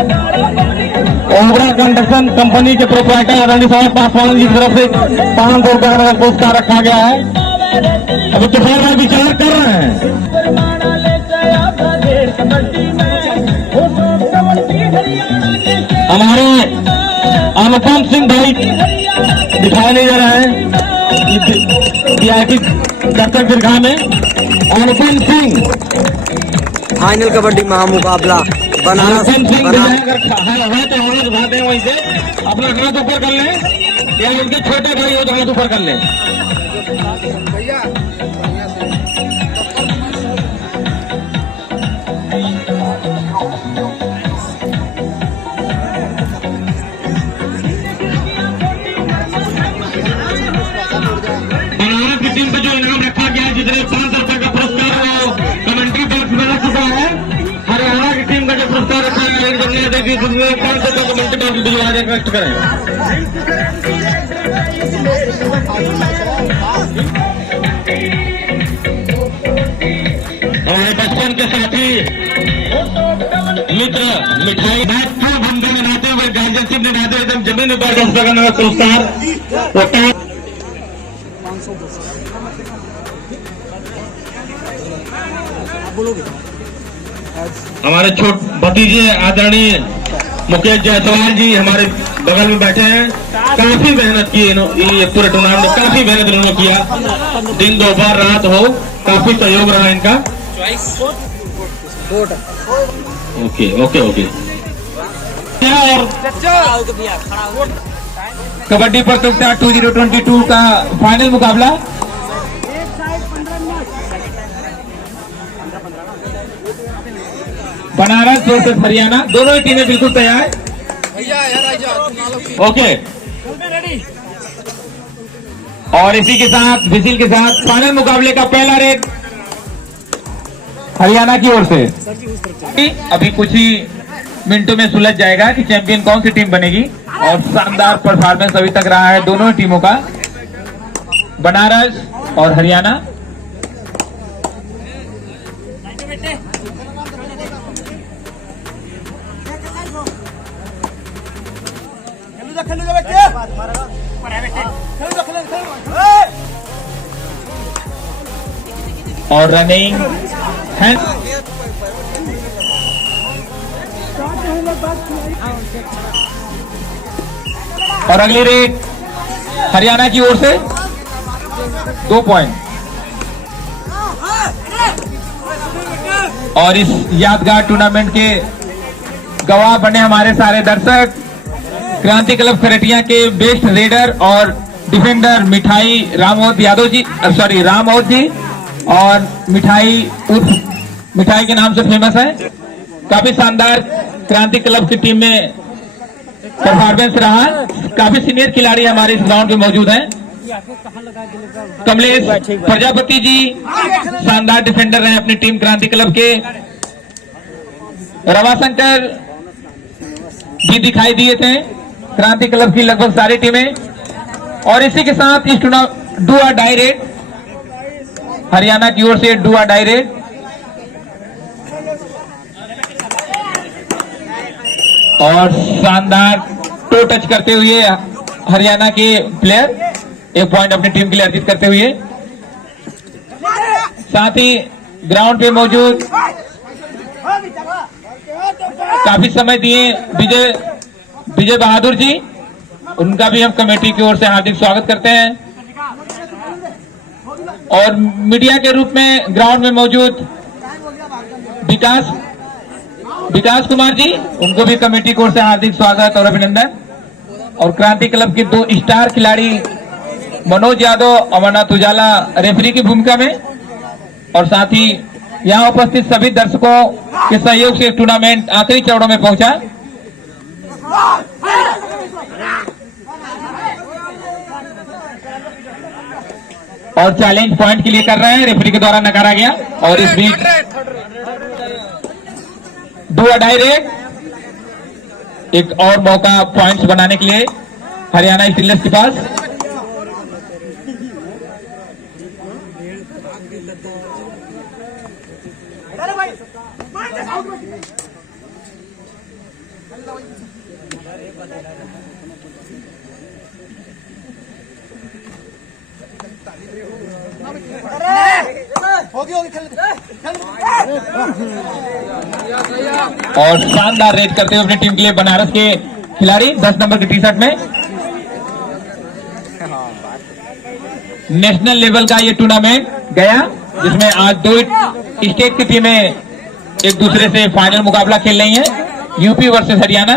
Obra construction company के proprietor आदरणीय साहब पासवान जी की तरफ से 500 रुपया का पुरस्कार रखा गया है। अभी तो फिर विचार कर रहे हैं। हमारे अनुपम सिंह भाई दिखाई नहीं दे रहे हैं दर्शक दीर्घा में। अनुपम सिंह फाइनल कबड्डी महामुकाबला बनारस वहीं से अपना हाथ ऊपर कर लें या उनके छोटे भाई हो तो हाथ ऊपर कर लें। बनारस की टीम पे जो इनाम रखा गया है जितने 500 रुपए का पुरस्कार वो कमेंट्री बॉक्स में रख चुका है। हरियाणा की टीम का जो पुरस्कार रखा है एक बंदे देखिए जिसमें 500 रुपए कमेंट्री बॉक्स भिजवा दें कष्ट करें। हमारे बचपन के साथी मित्र मिठाई बंदे मनाते हुए गार्जियन सिंह ने नाते एकदम जमीन पर पुरस्कार हमारे छोट भतीजे आदरणीय मुकेश जायसवाल जी हमारे बगल में बैठे हैं। काफी मेहनत की ये पूरे टूर्नामेंट में काफी मेहनत इन्होंने किया। दिन दोपहर रात हो काफी सहयोग रहा इनका। Okay okay okay. और कबड्डी प्रतियोगिता 2022 का फाइनल मुकाबला बनारस वर्सेस हरियाणा। दोनों ही टीमें बिल्कुल तैयार। ओके और इसी के साथ विजिल के साथ फाइनल मुकाबले का पहला रेड हरियाणा की ओर से। अभी कुछ ही मिनटों में सुलझ जाएगा कि चैंपियन कौन सी टीम बनेगी। और शानदार परफॉर्मेंस अभी तक रहा है दोनों टीमों का, बनारस और हरियाणा। और रनिंग है और अगली रेड हरियाणा की ओर से 2 पॉइंट। और इस यादगार टूर्नामेंट के गवाह बने हमारे सारे दर्शक। क्रांति क्लब खरटिया के बेस्ट रेडर और डिफेंडर मिठाई रामोद यादव जी, सॉरी रामोद जी, और मिठाई के नाम से फेमस है। काफी शानदार क्रांति क्लब की टीम में परफॉर्मेंस रहा। काफी सीनियर खिलाड़ी हमारे इस ग्राउंड में मौजूद हैं। कमलेश प्रजापति जी शानदार डिफेंडर रहे अपनी टीम क्रांति क्लब के। रवाशंकर भी दिखाई दिए थे क्रांति क्लब की लगभग सारी टीमें। और इसी के साथ इस टूर्नामेंट डू और डाई रेड हरियाणा की ओर से डू और डाई रेड। और शानदार टो टच करते हुए हरियाणा के प्लेयर 1 पॉइंट अपनी टीम के लिए अर्जित करते हुए। साथ ही ग्राउंड पे मौजूद काफी समय दिए विजय बहादुर जी, उनका भी हम कमेटी की ओर से हार्दिक स्वागत करते हैं। और मीडिया के रूप में ग्राउंड में मौजूद विकास कुमार जी, उनको भी कमेटी की ओर से हार्दिक स्वागत और अभिनंदन। और क्रांति क्लब के 2 स्टार खिलाड़ी मनोज यादव, अमरनाथ उजाला रेफरी की भूमिका में। और साथ ही यहां उपस्थित सभी दर्शकों के सहयोग से टूर्नामेंट आखिरी चरणों में पहुंचा। और चैलेंज पॉइंट के लिए कर रहे हैं, रेफरी के द्वारा नकारा गया। और इस बीच डू और डाई रेड, एक और मौका पॉइंट्स बनाने के लिए हरियाणा स्टीलर्स के पास। और शानदार रेड करते हुए अपनी टीम के लिए बनारस के खिलाड़ी 10 नंबर की टी शर्ट में। नेशनल लेवल का ये टूर्नामेंट गया, जिसमें आज 2 स्टेट की टीमें एक दूसरे से फाइनल मुकाबला खेल रही हैं, यूपी वर्सेस हरियाणा।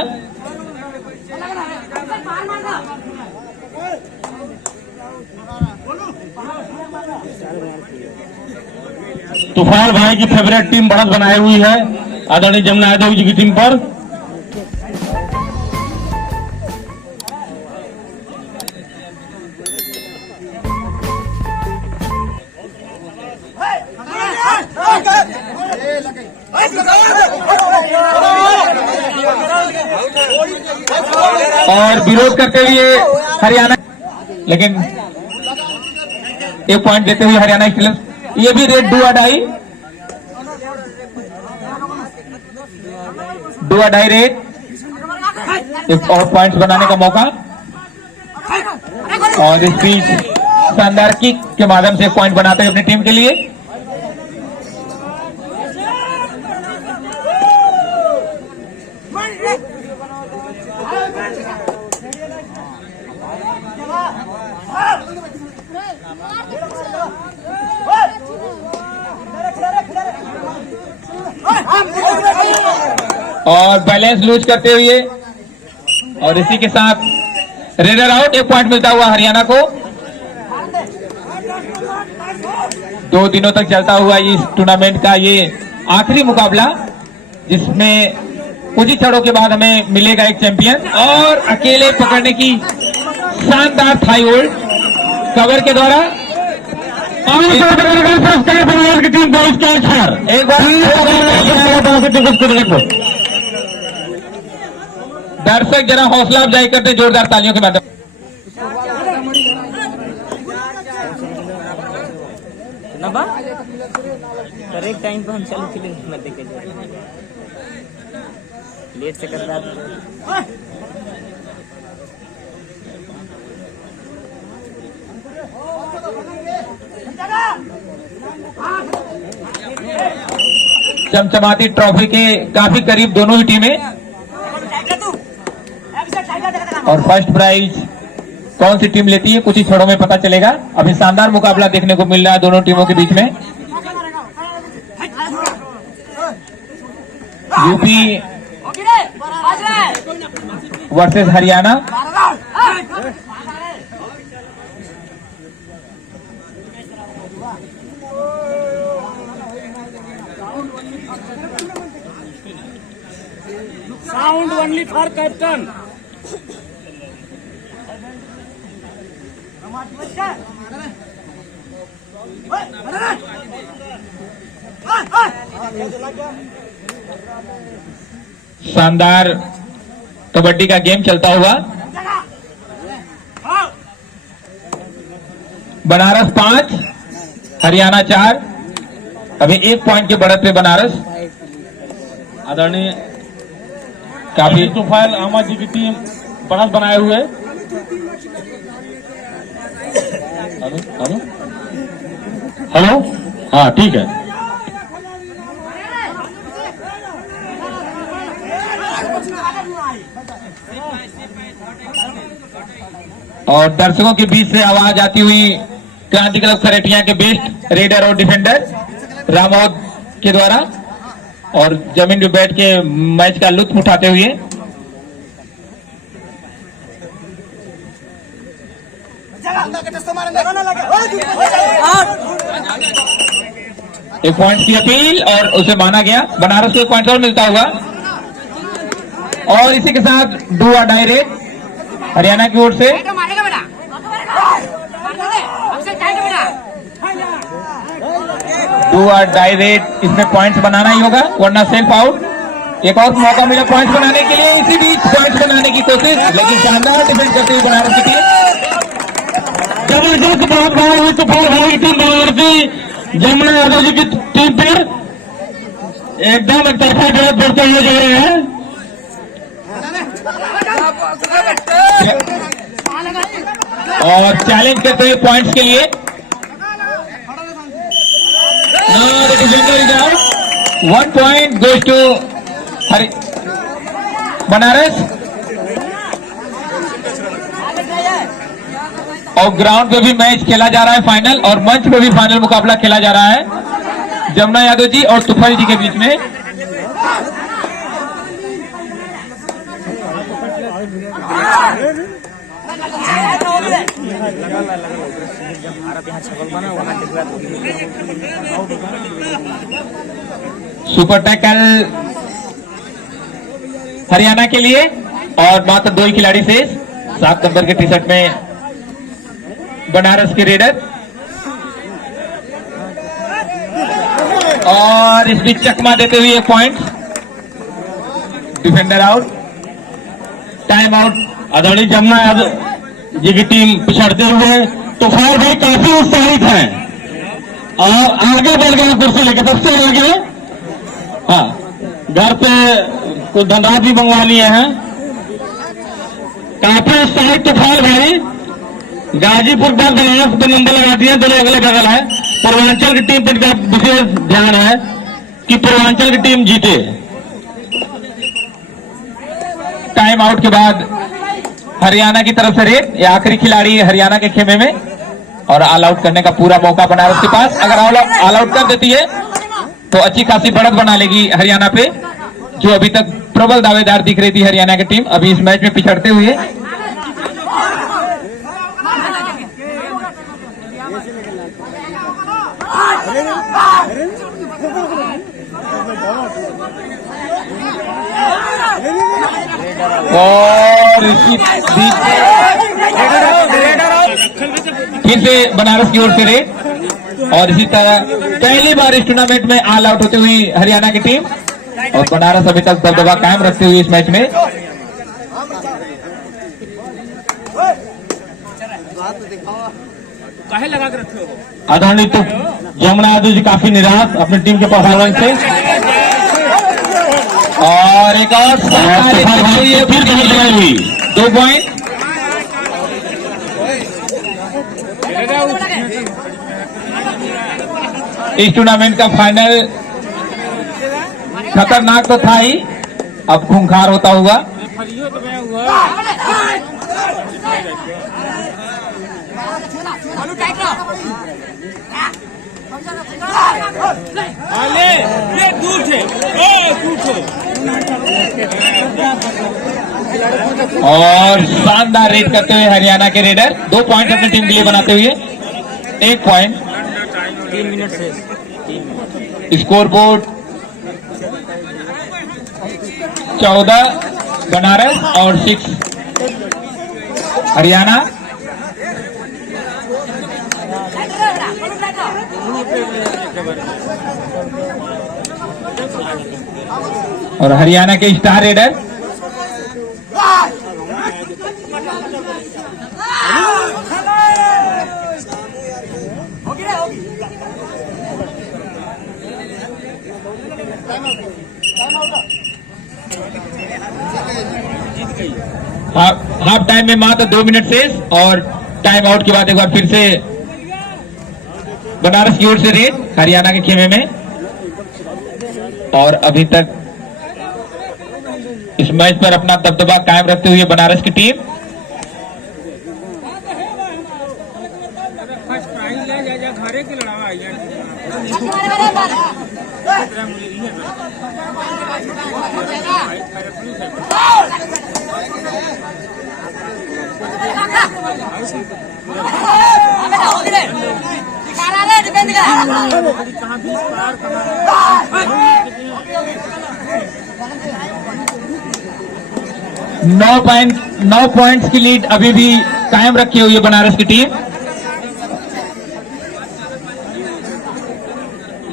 तूफान भाई की फेवरेट टीम बढ़त बनाई हुई है आदरणीय जमुना यादव जी की टीम पर। और विरोध करते हुए हरियाणा, लेकिन एक पॉइंट देते हुए हरियाणा स्टीलर्स। ये भी रेड डू अडाई रेड, एक और पॉइंट्स बनाने का मौका। और इस बीच शानदार किक के माध्यम से पॉइंट बनाते हुए अपनी टीम के लिए। और बैलेंस लूज करते हुए, और इसी के साथ रेडर आउट, एक पॉइंट मिलता हुआ हरियाणा को। 2 दिनों तक चलता हुआ इस टूर्नामेंट का ये आखिरी मुकाबला, जिसमें कुछ ही क्षणों के बाद हमें मिलेगा एक चैंपियन। और अकेले पकड़ने की शानदार थाई होल्ड कवर के द्वारा एक बार दर्शक जरा हौसला अफजाई करते हैं जोरदार तालियों के माध्यम। करेक्ट टाइम पर हम चालू खेलेंगे, मत देखे लेट से कर रहा। चमचमाती ट्रॉफी के काफी करीब दोनों ही टीमें। और फर्स्ट प्राइज कौन सी टीम लेती है कुछ ही क्षणों में पता चलेगा। अभी शानदार मुकाबला देखने को मिल रहा है दोनों टीमों के बीच में। UP versus Haryana. Sound only for captain. शानदार कबड्डी का गेम चलता हुआ। बनारस 5 हरियाणा 4। अभी 1 पॉइंट के बढ़त पे बनारस। आदरणीय काफी तूफान अहमद जी की टीम बढ़त बनाए हुए। हेलो हेलो हेलो, हाँ ठीक है। और दर्शकों के बीच से आवाज आती हुई क्रांति क्लब खरेटिया के बेस्ट रेडर और डिफेंडर रामोद के द्वारा, और जमीन पे बैठ के मैच का लुत्फ उठाते हुए। एक पॉइंट की अपील और उसे माना गया। बनारस को 1 पॉइंट और मिलता हुआ। और इसी के साथ डू और डाई रेड हरियाणा की ओर से। डू और डाई रेड, इसमें पॉइंट्स बनाना ही होगा वरना सेल्फ आउट। एक और मौका मिला पॉइंट्स बनाने के लिए, इसी बीच पॉइंट्स बनाने की कोशिश, लेकिन शानदार डिफेंस करते हुए बनारस की टीम। जबरदस्त बहुत बड़ा हुई तूफान हमारी टीम बनारसी जमुना यादव जी की टीम पर एकदम एक तरफा बढ़ते हुए जा रहे हैं। और चैलेंज करते हुए पॉइंट्स के लिए one point goes to Banaras. और ग्राउंड पे भी मैच खेला जा रहा है फाइनल, और मंच पे भी फाइनल मुकाबला खेला जा रहा है जमुना यादव जी और तुफाइल जी के बीच में। सुपर टैकल हरियाणा के लिए, और मात्र 2 ही खिलाड़ी से 7 नंबर के टी शर्ट में बनारस के रेडर। और इस बीच चकमा देते हुए 1 point, defender out, time out. आदरणीय जमुना यादव जी की टीम पिछड़ते हुए तुफान भाई काफी उत्साहित हैं और आगे बढ़ गए कुर्सी लेके, सबसे आगे। हाँ, घर पे कुछ धनराज भी मंगवा लिए हैं। काफी उत्साहित तुफान भाई। गाजीपुर का बनारस 2 नंबर लगा दिए, दोनों अगले बगल है। पूर्वांचल की टीम पर इनका विशेष ध्यान है कि पूर्वांचल की टीम जीते। टाइम आउट के बाद हरियाणा की तरफ से रेड, ये आखिरी खिलाड़ी हरियाणा के खेमे में, और ऑल आउट करने का पूरा मौका बनारस के पास। अगर ऑल आउट कर देती है तो अच्छी खासी बढ़त बना लेगी हरियाणा पे, जो अभी तक प्रबल दावेदार दिख रही थी हरियाणा की टीम, अभी इस मैच में पिछड़ते हुए। और इसी बीच फिर से बनारस की ओर से रेड, और इसी तरह पहली बार इस टूर्नामेंट में ऑल आउट होती हुई हरियाणा की टीम, और बनारस अभी तक दबदबा कायम रखते हुए इस मैच में। आदरणीय तो जमुना यादव जी काफी निराश अपनी टीम के परफॉर्मेंस से, और एक और फिर जगह हुई 2 पॉइंट। इस टूर्नामेंट का फाइनल खतरनाक तो था ही, अब खूंखार होता हुआ। और शानदार रेड करते हुए हरियाणा के रेडर 2 पॉइंट अपनी टीम के लिए बनाते हुए। 1 पॉइंट, 3 मिनट से स्कोर बोर्ड 14 बनारस और 6 हरियाणा। और हरियाणा के स्टार रेडर हाफ टाइम में मात्र 2 मिनट शेष, और टाइम आउट के बाद एक बार फिर से बनारस की ओर से रेड हरियाणा के खेमे में। और अभी तक इस मैच पर अपना दबदबा कायम रखते हुए बनारस की टीम। नौ पॉइंट्स की लीड अभी भी कायम रखी हुई है बनारस की टीम।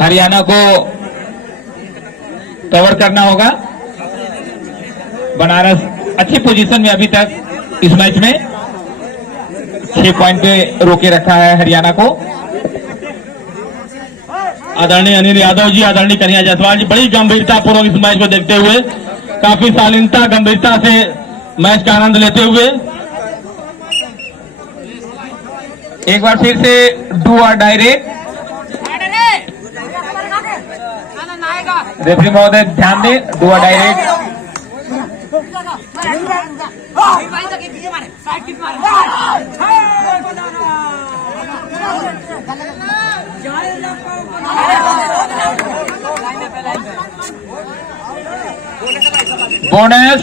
हरियाणा को कवर करना होगा। बनारस अच्छी पोजीशन में अभी तक इस मैच में 6 पॉइंट पे रोके रखा है हरियाणा को। आदरणीय अनिल यादव जी, आदरणीय कन्हैया जायसवाल जी बड़ी गंभीरता पूर्वक इस मैच को देखते हुए, काफी शालीनता गंभीरता से मैच का आनंद लेते हुए। एक बार फिर से डू और डायरेक्ट। रेफरी महोदय ध्यान दें, डू और डायरेक्ट। बोनस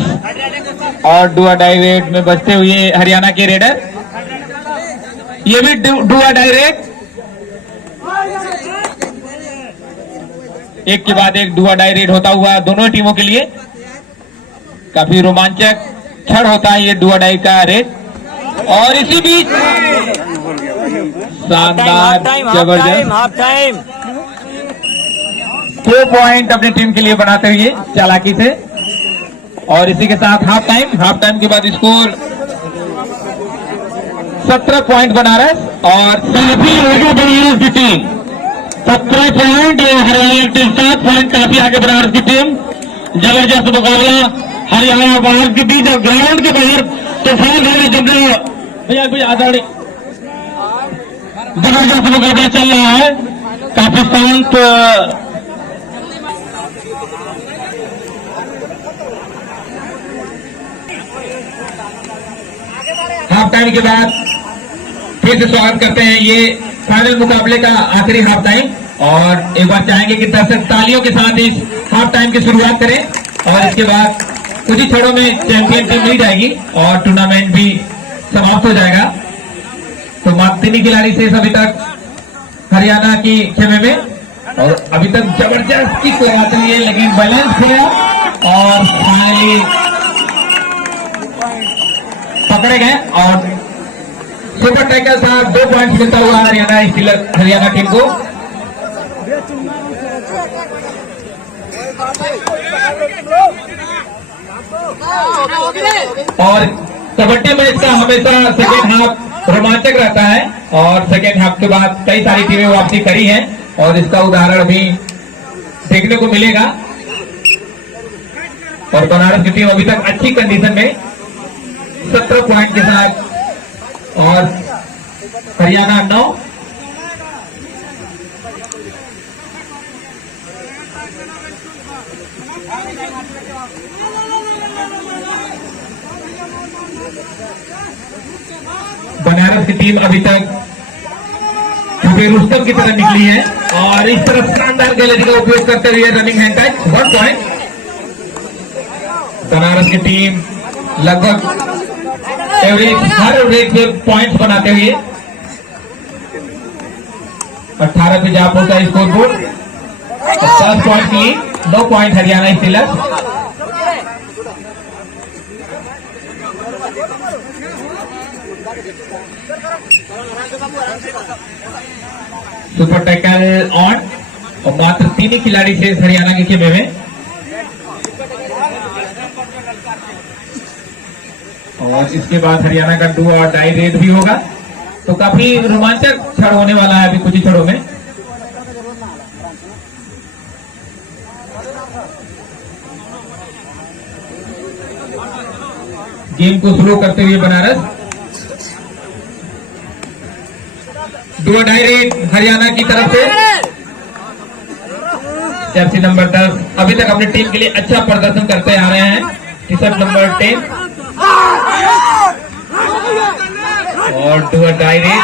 और डू और डायरेक्ट में बचते हुए हरियाणा के रेडर। ये भी डू और डायरेक्ट, एक के बाद एक डू और डायरेक्ट होता हुआ दोनों टीमों के लिए। काफी रोमांचक क्षण होता है ये डू और डाई का रेड। और इसी बीच शानदार जबरदस्त हाफ टाइम 2 पॉइंट अपनी टीम के लिए बनाते हुए चालाकी से। और इसी के साथ हाफ टाइम के बाद स्कोर 17 पॉइंट बनारस और सभी आगे बनारस की टीम 17 पॉइंट और हरियाणा की टीम 7 पॉइंट, काफी आगे बनारस की टीम। जबरदस्त मुकाबला हरियाणा और बनारस के बीच। और ग्राउंड के बाहर तूफान भैया आजादी जबरदस्त मुकाबला चल रहा है, काफी शांत। हाफ टाइम के बाद फिर से स्वागत करते हैं ये फाइनल मुकाबले का आखिरी हाफ टाइम। और एक बार चाहेंगे कि दर्शक तालियों के साथ इस हाफ टाइम की शुरुआत करें। और इसके बाद कुछ ही क्षणों में चैंपियन टीम मिल जाएगी और टूर्नामेंट भी समाप्त हो जाएगा। तो मात्र 3 खिलाड़ी शेष अभी तक हरियाणा की खेमे में, और अभी तक जबरदस्त किक लगाते हुए, लेकिन बैलेंस किया और फाइनली पकड़े गए। और सुपर टैकल साहब 2 पॉइंट मिलता हुआ हरियाणा टीम को। और कबड्डी मैच का हमेशा सेकेंड हाफ रोमांचक रहता है और सेकेंड हाफ के बाद कई सारी टीमें वापसी करी हैं और इसका उदाहरण भी देखने को मिलेगा। और बनारस की टीम अभी तक अच्छी कंडीशन में 17 पॉइंट के साथ और हरियाणा 9। बनारस की टीम अभी तक रुस्तम की तरह निकली है और इस तरह शानदार गैलरी का उपयोग करते हुए running hand touch 1 point. Banaras की टीम लगभग हर एवरेज पे पॉइंट्स बनाते हुए 18 पे जा पहुंचा स्कोर बोर्ड। 10 पॉइंट की 9 point Haryana stealers. Super tackle on और मात्र 3 ही खिलाड़ी से हरियाणा के खेमे में। और इसके बाद हरियाणा का डू और डाई रेड भी होगा, तो काफी रोमांचक क्षण होने वाला है अभी कुछ ही क्षणों में। गेम को शुरू करते हुए बनारस डू और डाई रेड हरियाणा की तरफ से। जर्सी नंबर 10 अभी तक अपनी टीम के लिए अच्छा प्रदर्शन करते आ रहे हैं। टी-शर्ट नंबर 10 और डू और डाई रेड।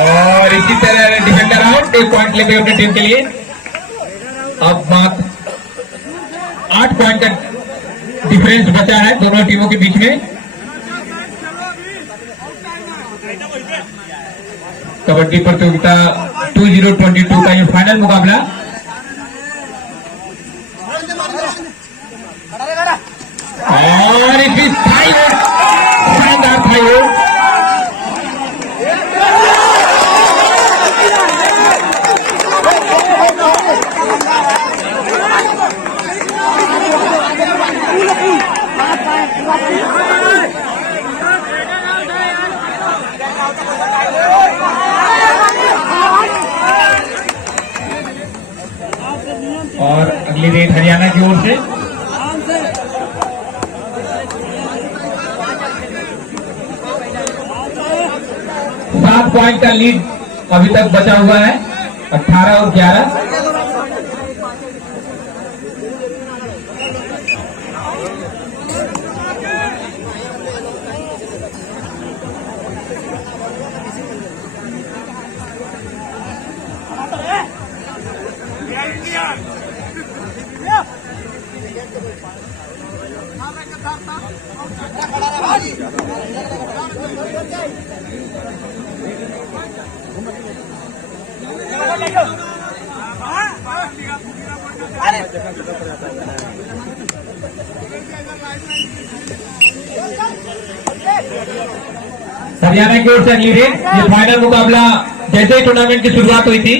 और इसी तरह डिफेंडर आउट, 1 पॉइंट लेके अपनी टीम के लिए। अब मात्र 8 पॉइंट का डिफरेंस बचा है दोनों टीमों के बीच में। कबड्डी प्रतियोगिता 2022 का ये फाइनल मुकाबला। और इसी शानदार थाई और अगली रेड हरियाणा की ओर से। सात पॉइंट का लीड अभी तक बचा हुआ है, 18 और 11। हरियाणा की ओर से अगली रेड। ये फाइनल मुकाबला जैसे ही टूर्नामेंट की शुरुआत हुई थी,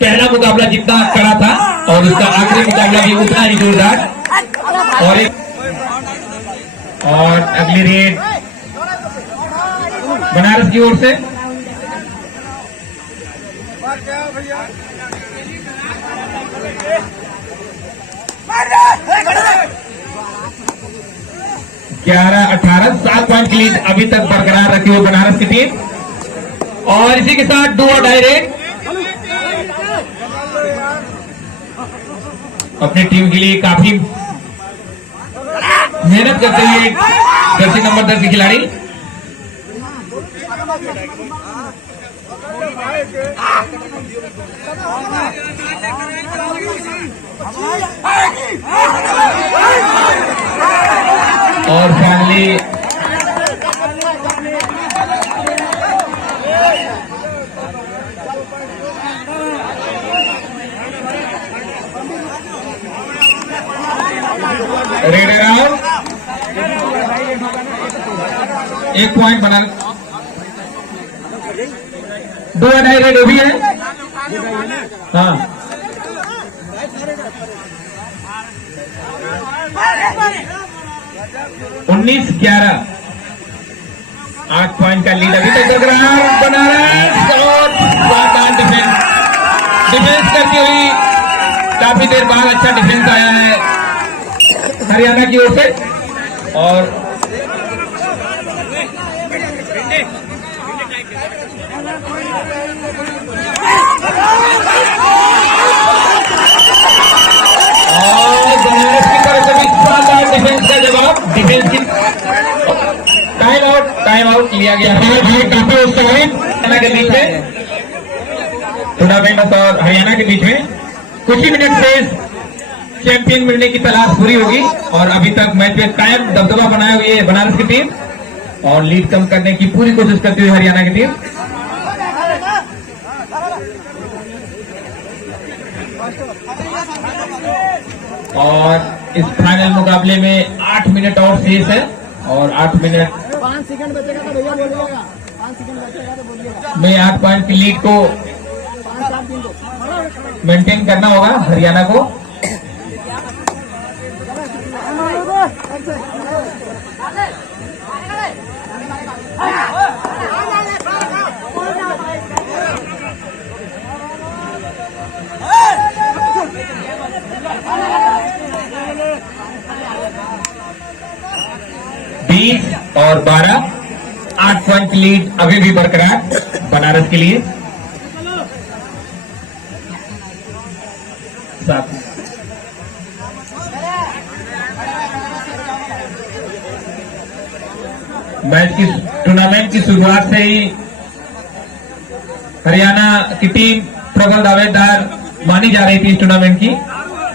पहला मुकाबला जितना कड़ा था और उसका आखिरी मुकाबला भी उतना ही जोरदार। और अगली रेड बनारस की ओर से। ग्यारह 18, 7 पॉइंट की लीड अभी तक बरकरार रखी हुई बनारस की टीम। और इसी के साथ डू और डाई रेड अपनी टीम के लिए काफी मेहनत करते हुए जर्सी नंबर 10 के खिलाड़ी। और फाइनली रेडर आउट, 1 पॉइंट बना। 2 अढ़ाई रेड भी है। हाँ, 19-11, 8 पॉइंट का लीड अभी तक बरकरार। बनारस और शानदार डिफेंस करती हुई काफी देर बाद अच्छा डिफेंस आया है हरियाणा की ओर से। और बनारस की तरफ से भी शानदार डिफेंस का जवाब। डिफेंस की टाइम आउट लिया गया है। काफी उत्साहित हरियाणा के बीच में टूर्नामेंट और हरियाणा के बीच में कुछ ही मिनट से चैंपियन मिलने की तलाश पूरी होगी। और अभी तक मैच में कायम दबदबा बनाए हुई है बनारस की टीम और लीड कम करने की पूरी कोशिश करती हुई हरियाणा की टीम। और इस फाइनल मुकाबले में 8 मिनट और शेष है और 8 मिनट 5 सेकंड बचेगा तो भैया बोलिएगा। 5 सेकंड बचेगा तो बोलिएगा। में 8 पॉइंट की लीड को मेंटेन करना होगा हरियाणा को। और 12, 8 पॉइंट की लीड अभी भी बरकरार बनारस के लिए। मैच की टूर्नामेंट की शुरुआत से ही हरियाणा की टीम प्रबल दावेदार मानी जा रही थी इस टूर्नामेंट की,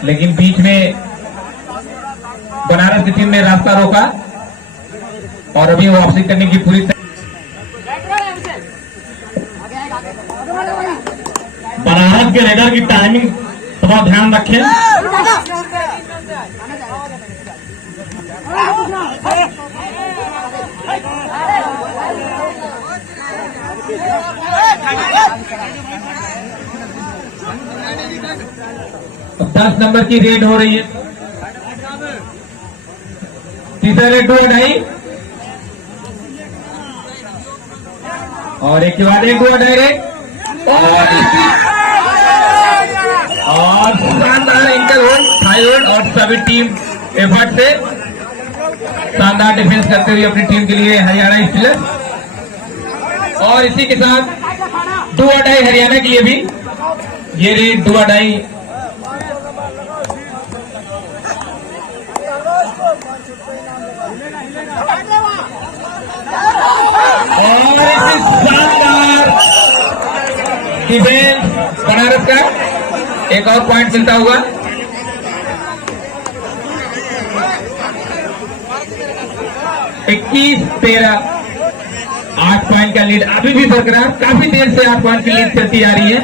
लेकिन बीच में बनारस की टीम ने रास्ता रोका और अभी वापसी करने की पूरी बनारस के रेडर की टाइमिंग थोड़ा ध्यान रखें। अब 10 नंबर की रेड हो रही है। तीसरा रेड 2 अढ़ाई और एक के बाद एक 2 अढ़ाई रेड और शानदार इंटर होल हाई होल्ड और सभी टीम एफर्ट से शानदार डिफेंस करते हुए अपनी टीम के लिए हरियाणा स्टीलर्स। और इसी के साथ डू और डाई हरियाणा के लिए भी ये रेड डू और डाई और शानदार डिफेंस बनारस का एक और पॉइंट मिलता हुआ। इक्कीस 13 8 पॉइंट का लीड अभी भी बरकरार, काफी देर से 8 पॉइंट की लीड चलती आ रही है।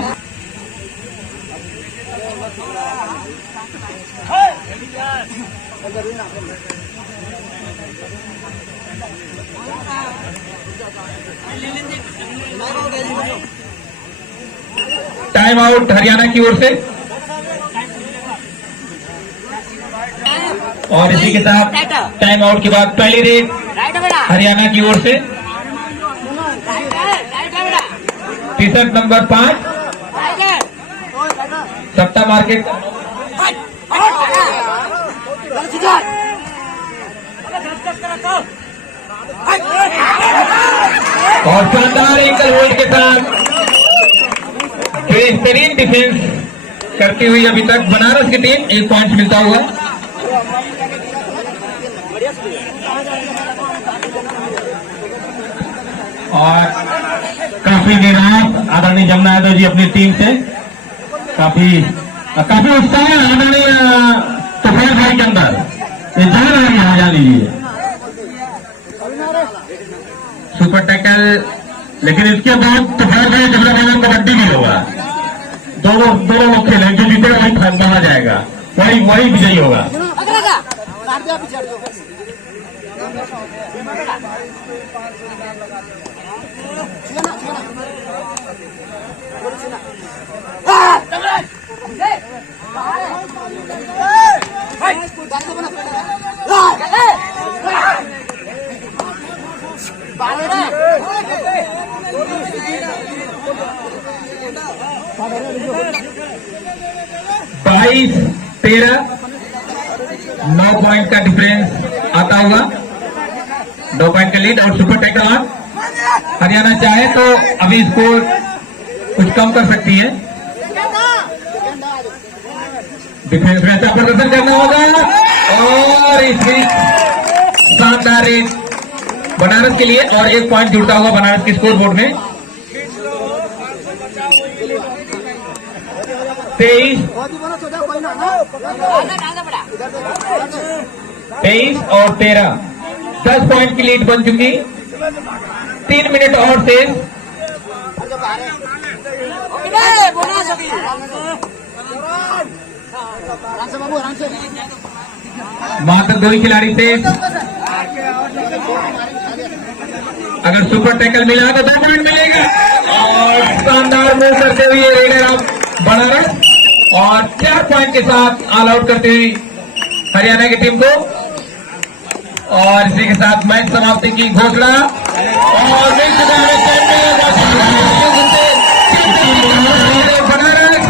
टाइम आउट हरियाणा की ओर से और इसी के साथ टाइम आउट के बाद पहली रेड हरियाणा की ओर से। टी शर्ट नंबर 5 सट्टा मार्केट और शानदार एंकल होल्ड के साथ बेहतरीन डिफेंस करती हुई अभी तक बनारस की टीम 1 पॉइंट मिलता हुआ। और काफी निराश आदरणीय जमुना यादव जी अपनी टीम से काफी उत्साह है आदरणीय तुफान भाई के अंदर, ये जान रहे हैं, जा लीजिए सुपर टैकल। लेकिन इसके बाद तुफान भाई जमुना मैदान कबड्डी भी होगा, दोनों लोग खेलें, जो जीतेगा वही माना जाएगा, वही विजयी होगा। बाईस 13 9 पॉइंट का डिफरेंस आता हुआ, 2 पॉइंट का लीड। और सुपर टैकल हरियाणा चाहे तो अभी स्कोर कुछ कम कर सकती है। डिफेंस में अच्छा प्रदर्शन करना होगा और इसमें शानदार रेड बनारस के लिए और 1 पॉइंट जुड़ता हुआ बनारस के स्कोर बोर्ड में। 23 और 13 10 पॉइंट की लीड बन चुकी। 3 मिनट और से मात्र 2 ही खिलाड़ी थे। अगर सुपर टैकल मिला तो 2 पॉइंट मिलेगा। और शानदार मूव करते हुए रेडर ऑफ बनारस और 4 पॉइंट के साथ ऑल आउट करते हुए हरियाणा की टीम को। और इसी के साथ मैच समाप्ति की घोषणा और बनारस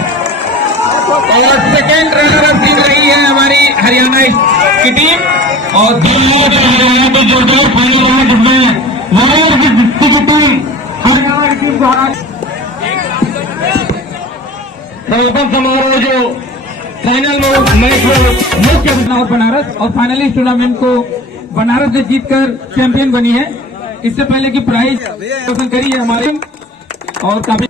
और सेकेंड रनर अप टीम रही है हमारी हरियाणा की टीम। और जोरदार फाइनल रहा जिसमें हरियाणा की टीम को समापन समारोह जो फाइनल में मैच में मुख्य बनारस और फाइनलिस्ट टूर्नामेंट को बनारस ने जीतकर चैंपियन बनी है। इससे पहले की प्राइज रोशन करी है हमारे और काफी